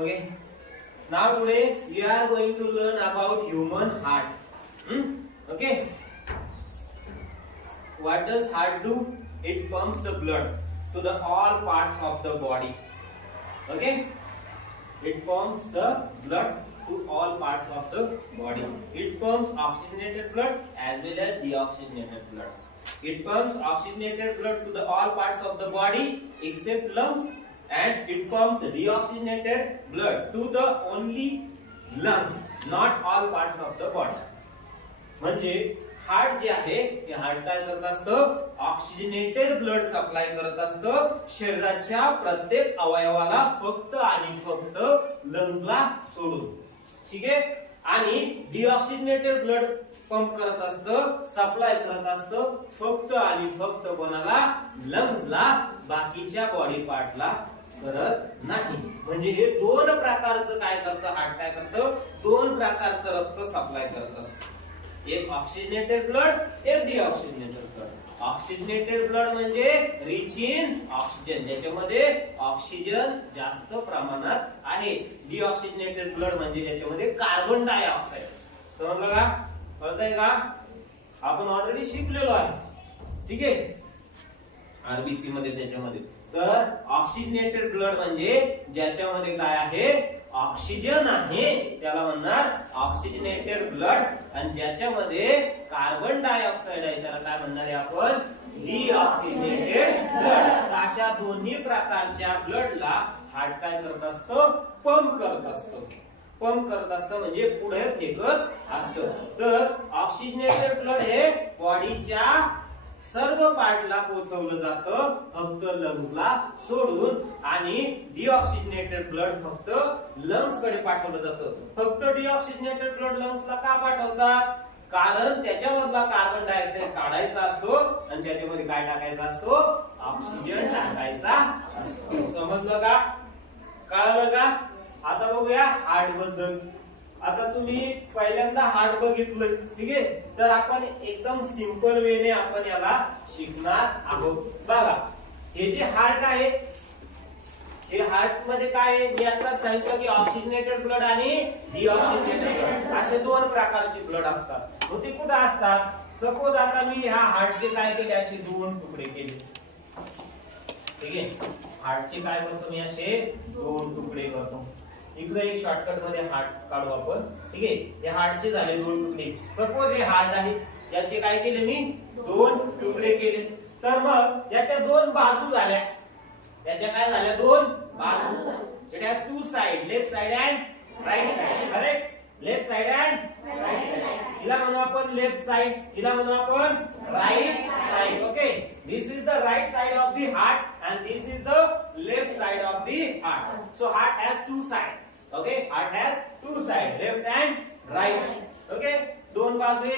Okay. Now today we are going to learn about human heart. Okay. What does heart do? It pumps the blood to the all parts of the body. Okay. It pumps the blood to all parts of the body. It pumps oxygenated blood as well as deoxygenated blood. It pumps oxygenated blood to the all parts of the body except lungs, and it pumps deoxygenated blood to the only lungs, not all parts of the body. म्हणजे heart जे आहे ते heart काय करत असतं? Oxygenated blood supply करत असतं शरीराच्या प्रत्येक अवयवाला फक्त आणि फक्त लंग्सला सोडून. ठीक आहे. आणि डिऑक्सिजनेटेड ब्लड पंप करत असतं, सप्लाय करत असतं फक्त आणि फक्त कोणाला? लंग्सला, बाकीच्या बॉडी पार्टला करत नाही. म्हणजे हे दोन प्रकारचं काय करतं हार्ट? काय करतं? दोन प्रकारचं रक्त सप्लाय करत असतं. एक ऑक्सिजनेटेड ब्लड, एक डिऑक्सिजनेटेड ब्लड. ऑक्सिजनेटेड ब्लड म्हणजे रिच इन ऑक्सिजन, ज्याच्यामध्ये ऑक्सिजन जास्त प्रमाणात आहे. डिऑक्सिजनेटेड ब्लड म्हणजे ज्याच्यामध्ये कार्बन डायऑक्साइड. समजलं का? कळतंय का? आपण ऑलरेडी शिकलेलो आहे. ठीक आहे. आरबीसी मध्ये त्याच्यामध्ये. तर ऑक्सिजनेटेड ब्लड म्हणजे ज्याच्यामध्ये काय आहे? ऑक्सिजन आहे, त्याला म्हणणार ऑक्सिजनेटेड ब्लड. आणि ज्याच्यामध्ये कार्बन डायऑक्साइड आहे त्याला काय म्हणणार आहे आपण? Deoxygenated blood. अशा दोन्ही प्रकारच्या ब्लडला हार्ट काय करत असतं? पंप करत असतं. पंप करत असतं म्हणजे पुढे फेकत असतं. तर ऑक्सिजनेटेड ब्लड हे बॉडीच्या सर्व पार्टला पोहोचवलं जातं फक्त लंग्सला सोडून. आणि डिऑक्सिजनेटेड ब्लड फक्त लंग्स कडे पाठवलं जातं. फक्त डिऑक्सिजनेटेड ब्लड लंग्सला का पाठवतात? कारण त्याच्यामधला कार्बन डायऑक्साइड काढायचा असतो आणि त्याच्यामध्ये काय टाकायचा असतो? ऑक्सिजन टाकायचा असतो. समजलं का? कळलं का? आता बघूया हार्ट बद्दल. आता तुम्ही पहिल्यांदा हार्ट बघितलं. ठीक आहे. तर आपण एकदम सिंपल वेने आपण याला शिकणार आहोत. बघा, हे जे हार्ट आहे हे हार्ट मध्ये काय आहे? मी आता सांगितलं की ऑक्सिजनेटेड ब्लड आणि डिऑक्सिजनेटेड ब्लड असे दोन प्रकारचे ब्लड असतात. ते कुठे असतात? सपोज आता मी ह्या हार्टचे काय केले? असे दोन तुकडे केले. ठीक आहे. हार्टचे काय करतो मी? असे दोन तुकडे करतो. इकडे एक शॉर्टकट मध्ये हार्ट काढू आपण. ठीक आहे. हे हार्टचे झाले दोन तुकडे. सपोज हे हार्ट आहे, याचे काय केले मी? दोन तुकडे केले. तर मग याच्या दोन बाजू झाल्या. याच्या काय झाल्या? दोन बाजू. It has two side, left side and right side. Correct? Left side and right side. हिला म्हणू आपण लेफ्ट साइड, हिला म्हणू आपण right side. Okay. This is the right side of the heart and this is the left side of the heart. So heart has two side. Okay. Heart has two side, left and right. Okay. दोन बाजू,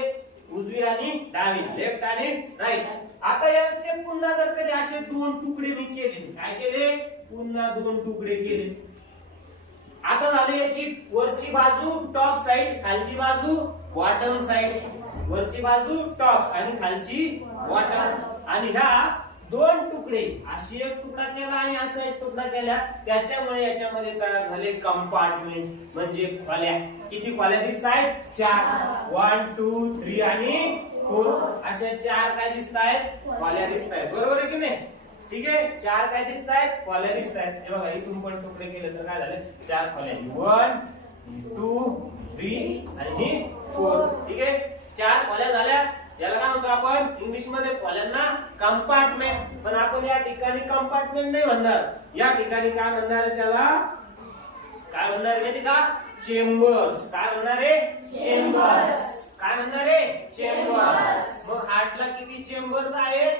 उजवी आणि डावी, left आणि right. आता याचे पुन्हा जर कधी असे दोन तुकडे मी केले, काय केले? पुन्हा दोन तुकडे केले. आता झाली याची वरची बाजू टॉप साइड, खालची बाजू बॉटम साइड. वरची बाजू टॉप आणि खालची बॉटम. आणि ह्या दोन तुकडे, अशी एक तुकडा केला आणि असा एक तुकडा केला, त्याच्यामुळे याच्यामध्ये तयार झाले कंपार्टमेंट म्हणजे खोल्या. किती खोल्या दिसतायत? चार. 1 2 3 आणि 4 अशा चार काय दिसतायत? खोल्या दिसतायत. बरोबर आहे की नाही? ठीक आहे. चार काय दिसतायत? खोल्या दिसतायत. हे बघा, इथून पण तुकडे केले तर काय झाले? चार खोल्या. 1 2 3 आणि 4. ठीक आहे. चार खोल्या झाल्या. याला काय म्हणतो आपण इंग्लिश मध्ये? खोल्यांना कंपार्टमेंट. पण आपण या ठिकाणी कंपार्टमेंट नाही म्हणणार. या ठिकाणी काय म्हणणार आहे? त्याला काय म्हणणार आहे माहिती का? चेंबर्स. काय म्हणणार आहे? चेंबर्स. काय म्हणणार आहे? चेंबर्स. मग हार्टला किती चेंबर्स आहेत?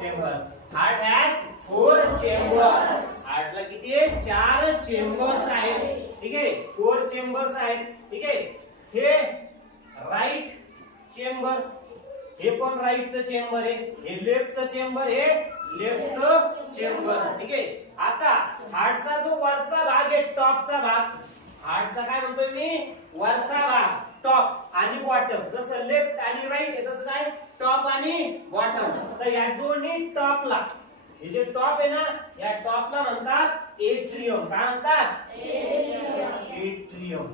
चेंबर्स. Heart has 4 chambers. हार्टला किती आहे? 4 चेंबर्स आहेत. ठीक आहे. 4 चेंबर्स आहेत. ठीक आहे. हे राइट चेंबर, हे पण राईटचं चेंबर आहे. हे लेफ्टचं चेंबर, हे लेफ्टचं चेंबर. ठीक आहे. आता हार्टचा जो वरचा भाग आहे, टॉपचा भाग, हार्टचा काय म्हणतोय मी? वरचा भाग, टॉप आणि बॉटम. जसं लेफ्ट आणि राईट आहे तसं काय? टॉप आणि बॉटम. तर या दोन्ही टॉपला, हे जे टॉप आहे ना, या टॉपला म्हणतात एट्रियम. एट्रियम. काय म्हणतात? एट्रियम.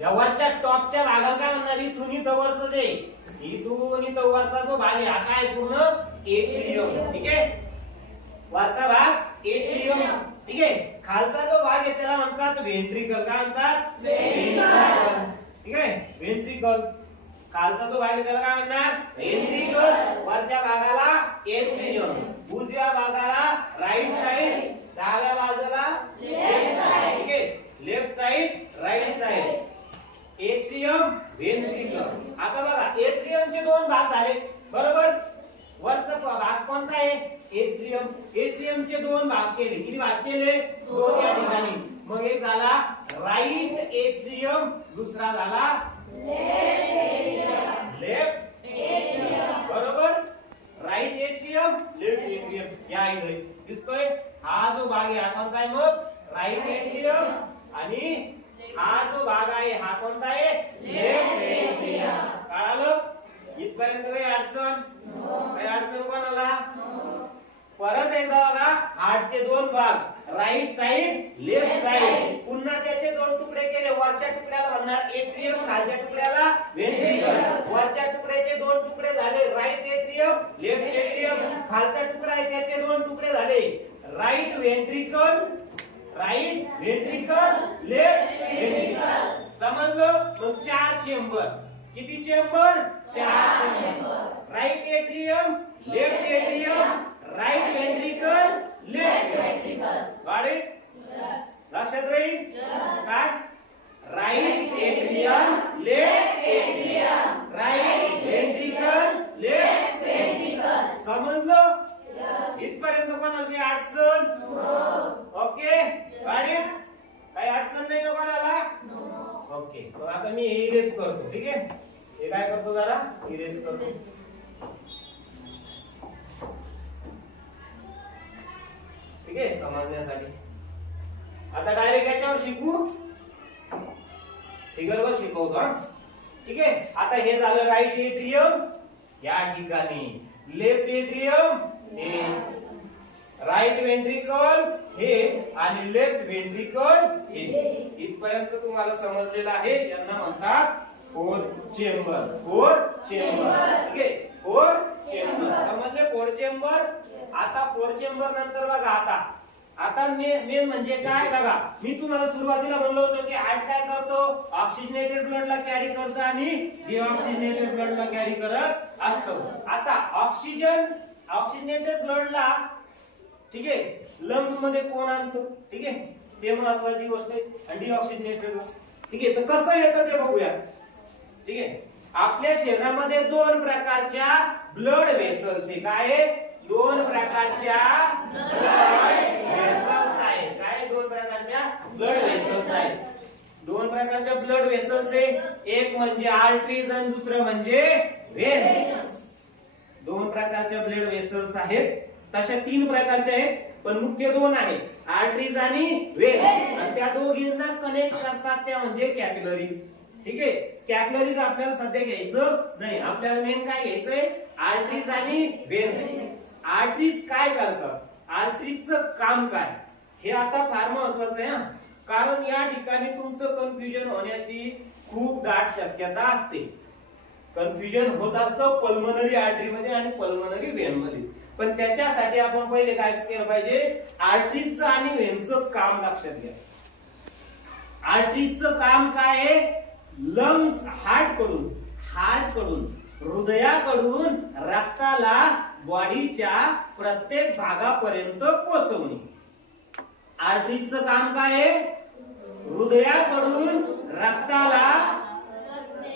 या वरच्या टॉपच्या भागाला काय म्हणणार? इथून इथं वरचं जे इथून इथं वरचा जो भाग आहे हा काय पूर्ण एट्रियम. ठीक आहे, वरचा भाग एट्रियम. ठीक आहे, खालचा जो भाग आहे त्याला म्हणतात व्हेंट्रिकल. काय म्हणतात? व्हेंट्रिकल. ठीक आहे, व्हेंट्रिकल. खालचा जो भाग आहे त्याला काय म्हणणार? व्हेंट्रिकल. वरच्या भागाला एट्रियम. उजव्या भागाला राईट साइड, डाव्या बाजूला लेफ्ट साइड. ठीक आहे, left side right side. Atrium, ventricle. आता बघा एट्रियमचे दोन भाग झाले बरोबर. वरचा भाग कोणता आहे? एट्रियम. एट्रियमचे दोन भाग केले. किती भाग केले? दोन या ठिकाणी. मग एक झाला राईट एट्रियम, दुसरा झाला लेफ्ट एट्रियम. बरोबर, राईट एट्रियम, लेफ्ट एट्रियम. या इथे दिसतोय हा जो भाग आहे हा कोणता आहे? मग राईट एट्रियम. आणि हा जो भाग आहे हा कोणता आहे? Left atrium. कळालं? इथपर्यंत काही अडचण? काही अडचण कोणाला? परत एकदा बघा, हार्टचे दोन भाग, राईट साइड, लेफ्ट साइड. पुन्हा त्याचे दोन तुकडे केले. वरच्या तुकड्याला म्हणणार एट्रियम, खालच्या तुकड्याला व्हेंट्रिकल. वरच्या तुकड्याचे दोन तुकडे झाले राईट एट्रियम, लेफ्ट एट्रियम. खालचा तुकडा आहे त्याचे दोन तुकडे झाले right ventricle, right ventricle, left ventricle. समजलं? मग चार चेंबर. किती चेंबर? चार chamber. Right atrium, left atrium, right ventricle, left ventricle. Got it? लक्षात राहील काय? Right atrium, left atrium, right ventricle, left ventricle. समजलं? इथपर्यंत कोणाला काही अडचण? Okay, got it? काही अडचण नाही ना कोणाला? ओके, मग आता मी इरेज करतो. ठीक आहे, हे काय करतो जरा इरेज करतो. ठीक आहे, समजण्यासाठी. आता डायरेक्ट याच्यावर शिकू, फिगरवर शिकवतो. ठीक आहे, आता हे झालं राईट एट्रियम या ठिकाणी, लेफ्ट एट्रियम हे, राईट व्हेंट्रिकल हे आणि लेफ्ट व्हेंट्रिकल हे. इथपर्यंत तुम्हाला समजलेलं आहे. यांना म्हणतात फोर चेंबर. Four chamber. ठीक आहे, फोर चेंबर. समजले? Four chamber. आता फोर चेंबर नंतर बघा, आता मेन म्हणजे काय बघा. मी तुम्हाला सुरुवातीला म्हणलं होतं की हार्ट काय करतो? ऑक्सिजनेटेड ब्लडला कॅरी करतो आणि डिऑक्सिजनेटेड ब्लडला कॅरी करत असतो. आता ऑक्सिजनेटेड ब्लडला, ठीक आहे, लंग्स मध्ये कोण आणतो? ठीक आहे, ते महत्वाची गोष्ट आहे. आणि डिऑक्सिजनेटेड, ठीक आहे, तर कसं येतं ते बघूया. ठीक आहे, आपल्या शरीरामध्ये दोन प्रकारच्या ब्लड वेसल्स आहे. काय? दोन प्रकारच्या ब्लड वेसल्स आहे. काय? दोन प्रकारच्या ब्लड वेसल्स आहे. दोन प्रकारच्या ब्लड वेसल्स आहे. एक म्हणजे आर्टरीज आणि दुसरं म्हणजे व्हेन्स. दोन प्रकारच्या ब्लड वेसल्स आहेत. तशा तीन प्रकारच्या आहेत, पण मुख्य दोन आहेत, आर्टरीज आणि व्हेन्स. आणि त्या दोघींना कनेक्ट करतात त्या म्हणजे कॅपिलरीज. ठीक आहे, कॅपिलरीज आपल्याला सध्या घ्यायचं नाही. आपल्याला मेन काय घ्यायचंय? आर्टरीज आणि व्हेन्स. आर्टरीज काय करतात? आर्टरीजचं काम काय? हे आता फार महत्वाचं आहे. कारण या ठिकाणी तुमचं कन्फ्युजन होण्याची खूप दाट शक्यता असते. कन्फ्युजन होत असतं पल्मनरी आर्टरी मध्ये आणि पल्मनरी व्हेन मध्ये. पण त्याच्यासाठी आपण पहिले काय केलं पाहिजे? आर्टरीजचं आणि व्हेनचं काम लक्षात घ्या. आर्टरीजचं काम काय आहे? लंग्स, हार्ट कडून हृदयाकडून रक्ताला बॉडीच्या प्रत्येक भागापर्यंत पोहोचवणे. आर्टरीजचं काम काय आहे? हृदयाकडून रक्ताला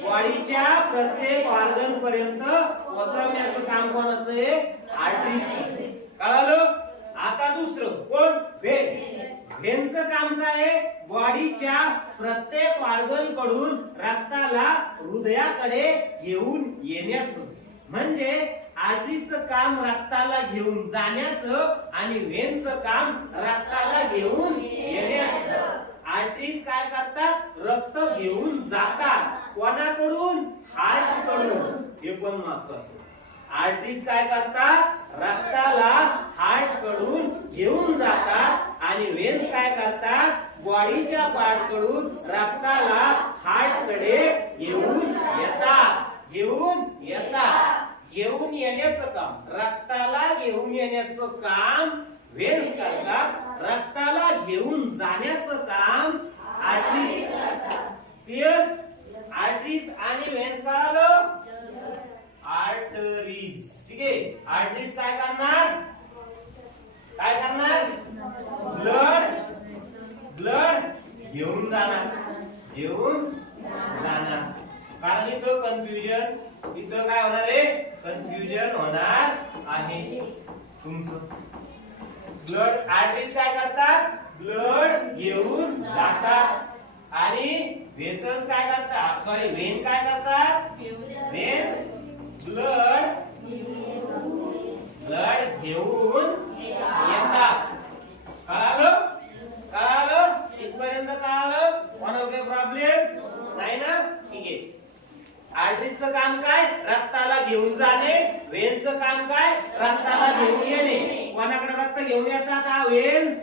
बॉडीच्या प्रत्येक ऑर्गन पर्यंत पोहोचवण्याचं काम कोणाचं आहे? आर्टरीज. कळालं? आता दुसरं कोण? व्हेन. व्हेनचं काम काय आहे? बॉडीच्या प्रत्येक ऑर्गन कडून रक्ताला हृदयाकडे घेऊन येण्याचं. म्हणजे आर्टरीजचं काम रक्ताला घेऊन जाण्याचं आणि व्हेनचं काम रक्ताला घेऊन येण्याचं. आर्टरीज काय करतात? रक्त घेऊन जातात. कोणाकडून? हार्ट कडून. हे पण महत्वाचं. आर्टरीज काय करतात? रक्ताला हार्ट कडून घेऊन जातात आणि वेन्स काय करतात बॉडीच्या पार्ट कडून रक्ताला हार्ट कडे घेऊन येतात घेऊन येण्याचं काम रक्ताला घेऊन येण्याचं काम वेन्स करतात रक्ताला घेऊन जाण्याचं काम आर्टरीज करतात क्लिअर आर्टरीज आणि वेन्स कळालं आर्टरीज ठीक आहे आर्टरीज काय करणार ब्लड घेऊन जाणार कारण इथं काय होणार आहे कन्फ्युजन होणार आहे तुमचं ब्लड आर्टरीज काय करतात ब्लड घेऊन जातात आणि व्हेसल्स काय करतात वेन काय करतात वेन्स ब्लड घेऊन येतात कळालं इथपर्यंत कळालं कोणाला प्रॉब्लेम नाही ना ठीक आहे आर्टरीजचं काम काय रक्ताला घेऊन जाणे वेन्सचं काम काय रक्ताला घेऊन येणे कोणाकडे रक्त घेऊन येतात हा वेन्स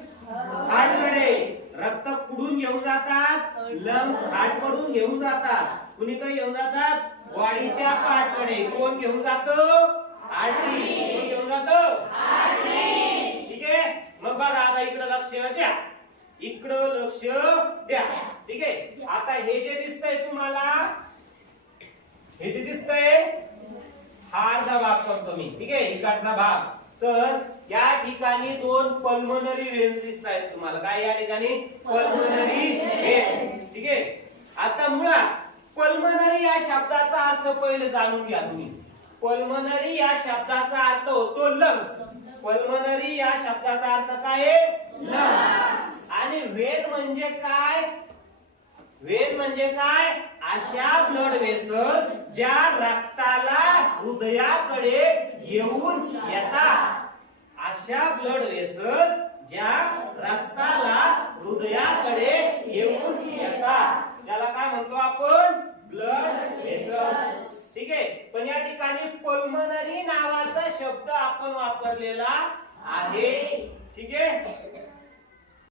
हार्टकडे रक्त कुठून घेऊन जातात लंग हार्ट कडून घेऊन जातात कुणीकडे घेऊन जातात बॉडीच्या पार्टकडे कोण घेऊन जातो आर्टरी कोण घेऊन जातो आर्टरी ठीक आहे मग बघा आता इकडे लक्ष द्या ठीक आहे आता हे जे दिसतंय तुम्हाला हे जे दिसतंय हा अर्धा भाग करतो मी ठीक आहे इकडचा भाग तर या ठिकाणी दोन पल्मोनरी वेन्स दिसतायत तुम्हाला काय या ठिकाणी पल्मोनरी वेन्स ठीक आहे आता मुळात पल्मोनरी या शब्दाचा अर्थ पहिले जाणून घ्या तुम्ही पल्मोनरी या शब्दाचा अर्थ होतो लंग्स पल्मोनरी या शब्दाचा अर्थ काय आहे लंग्स आणि वेन म्हणजे काय अशा ब्लड वेसल्स ज्या रक्ताला हृदयाकडे घेऊन येतात अशा ब्लड वेसल्स ज्या रक्ताला हृदयाकडे घेऊन येतात त्याला काय म्हणतो आपण ब्लड वेसल्स ठीक आहे पण या ठिकाणी पल्मोनरी नावाचा शब्द आपण वापरलेला आहे ठीक आहे